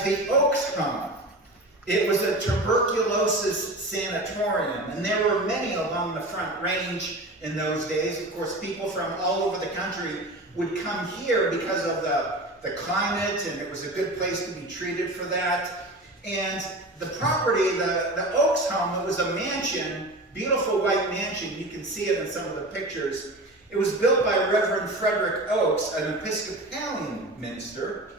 the Oaks Home. It was a tuberculosis sanatorium, and there were many along the Front Range in those days. Of course, people from all over the country would come here because of the climate, and it was a good place to be treated for that. And the property, the Oaks Home, it was a mansion, beautiful white mansion. You can see it in some of the pictures. It was built by Reverend Frederick Oaks, an Episcopalian minister.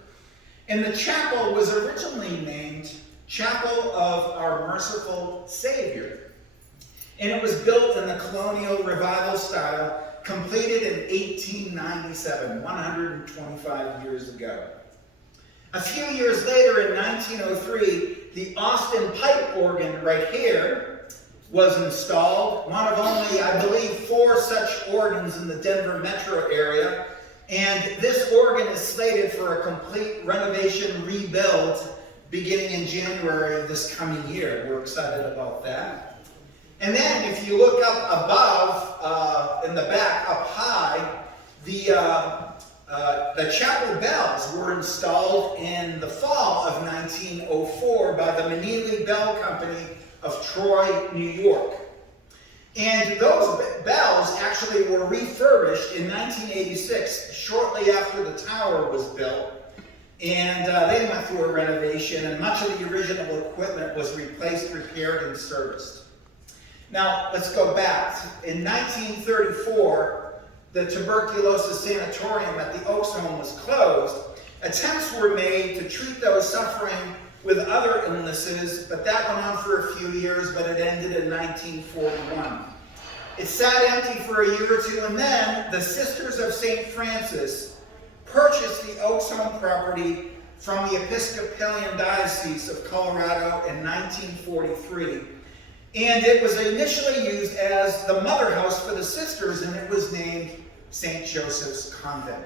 And the chapel was originally named Chapel of Our Merciful Savior. And it was built in the colonial revival style, completed in 1897, 125 years ago. A few years later, in 1903, the Austin pipe organ right here was installed, one of only, I believe, 4 such organs in the Denver metro area. And this organ is slated for a complete renovation rebuild beginning in January of this coming year. We're excited about that. And then if you look up above, in the back, up high, the chapel bells were installed in the fall of 1904 by the Meneely Bell Company of Troy, New York. And those bells actually were refurbished in 1986, shortly after the tower was built. And they went through a renovation, and much of the original equipment was replaced, repaired, and serviced. Now, let's go back. In 1934, the tuberculosis sanatorium at the Oaks Home was closed. Attempts were made to treat those suffering with other illnesses, but that went on for a few years, but it ended in 1941. It sat empty for a year or two, and then the Sisters of St. Francis purchased the Oaks Home property from the Episcopalian Diocese of Colorado in 1943. And it was initially used as the mother house for the sisters, and it was named St. Joseph's Convent.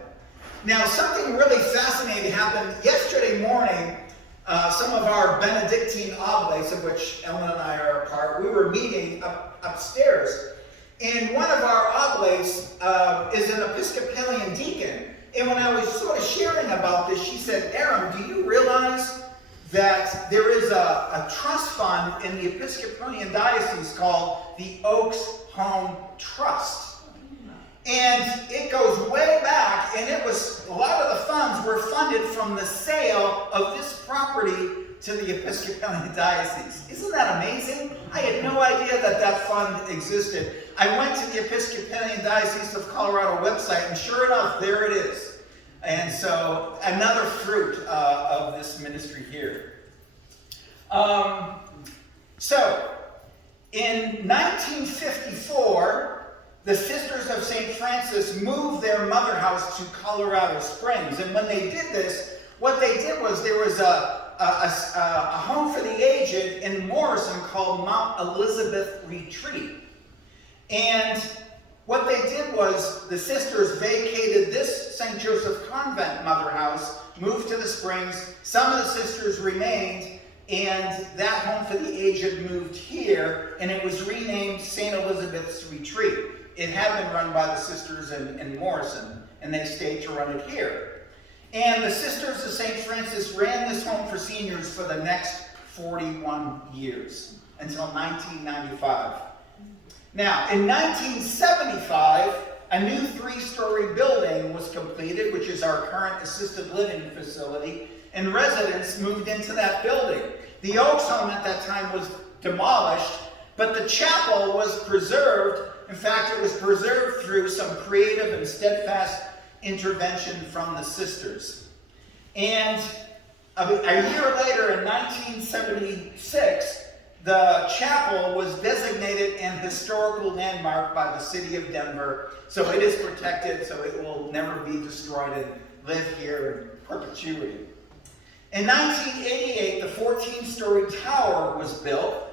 Now, something really fascinating happened yesterday morning. Some of our Benedictine oblates, of which Ellen and I are a part, we were meeting upstairs. And one of our oblates is an Episcopalian deacon. And when I was sort of sharing about this, she said, "Aaron, do you realize that there is a trust fund in the Episcopalian Diocese called the Oaks Home Trust? And it goes way back, and it was, a lot of the funds were funded from the sale of this property to the Episcopalian Diocese." Isn't that amazing? I had no idea that that fund existed. I went to the Episcopalian Diocese of Colorado website, and sure enough, there it is. And so, another fruit of this ministry here. So, in 1954, the Sisters of St. Francis moved their mother house to Colorado Springs. And when they did this, what they did was there was a home for the aged in Morrison called Mount Elizabeth Retreat. And what they did was the sisters vacated this St. Joseph Convent mother house, moved to the Springs. Some of the sisters remained, and that home for the aged moved here, and it was renamed St. Elizabeth's Retreat. It had been run by the sisters in Morrison, and they stayed to run it here. And the Sisters of St. Francis ran this home for seniors for the next 41 years, until 1995. Now, in 1975, a new 3-story building was completed, which is our current assisted living facility, and residents moved into that building. The Oaks Home at that time was demolished, but the chapel was preserved. In fact, it was preserved through some creative and steadfast intervention from the sisters. And a year later, in 1976, the chapel was designated an historical landmark by the city of Denver, so it is protected, so it will never be destroyed and live here in perpetuity. In 1988, the 14-story tower was built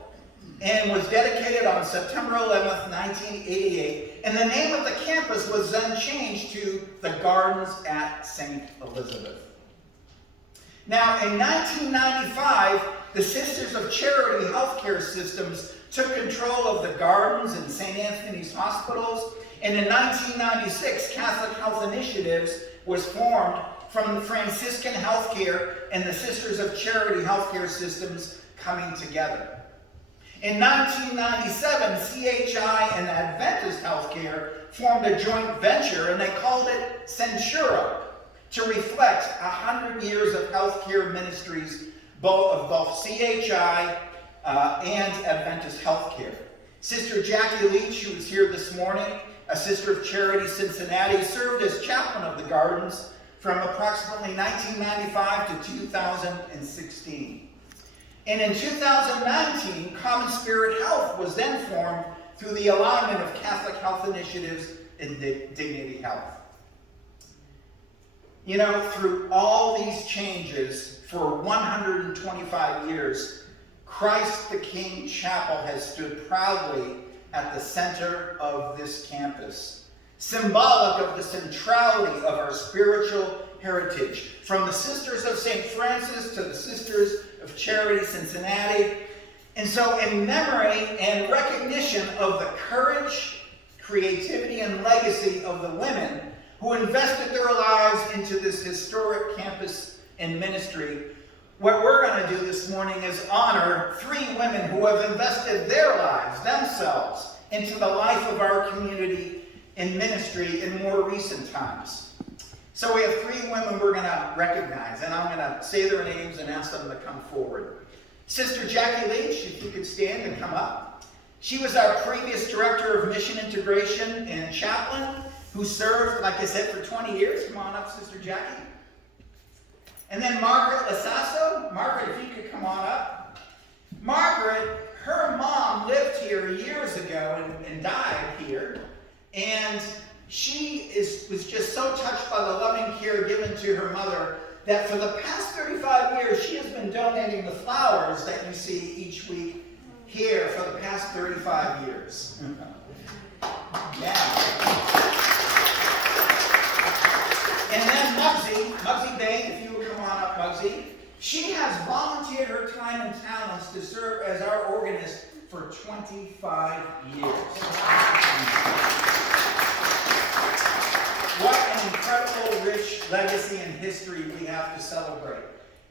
and was dedicated on September 11th, 1988, and the name of the campus was then changed to the Gardens at St. Elizabeth. Now, in 1995, the Sisters of Charity Healthcare Systems took control of the Gardens and St. Anthony's hospitals, and in 1996, Catholic Health Initiatives was formed from the Franciscan Healthcare and the Sisters of Charity healthcare systems coming together. In 1997, CHI and Adventist Healthcare formed a joint venture, and they called it Centura, to reflect 100 years of healthcare ministries, both CHI and Adventist Healthcare. Sister Jackie Leach, who is here this morning, a Sister of Charity Cincinnati, served as chaplain of the Gardens from approximately 1995 to 2016. And in 2019, Common Spirit Health was then formed through the alignment of Catholic Health Initiatives and Dignity Health. You know, through all these changes for 125 years, Christ the King Chapel has stood proudly at the center of this campus, symbolic of the centrality of our spiritual heritage, from the Sisters of St. Francis to the Sisters of Charity Cincinnati. And so in memory and recognition of the courage, creativity, and legacy of the women who invested their lives into this historic campus and ministry, what we're going to do this morning is honor 3 women who have invested their lives, themselves, into the life of our community and ministry in more recent times. So we have 3 women we're going to recognize, and I'm going to say their names and ask them to come forward. Sister Jackie Leach, if you could stand and come up. She was our previous Director of Mission Integration and Chaplain, who served, like I said, for 20 years. Come on up, Sister Jackie. And then Margaret Lasasso. Margaret, if you could come on up. Margaret, her mom lived here years ago and died here. And she was just so touched by the loving care given to her mother that for the past 35 years, she has been donating the flowers that you see each week here for the past 35 years. Yeah. And then Muggsy Bay, if you would come on up, Muggsy. She has volunteered her time and talents to serve as our organist for 25 years. What an incredible, rich legacy and history we have to celebrate.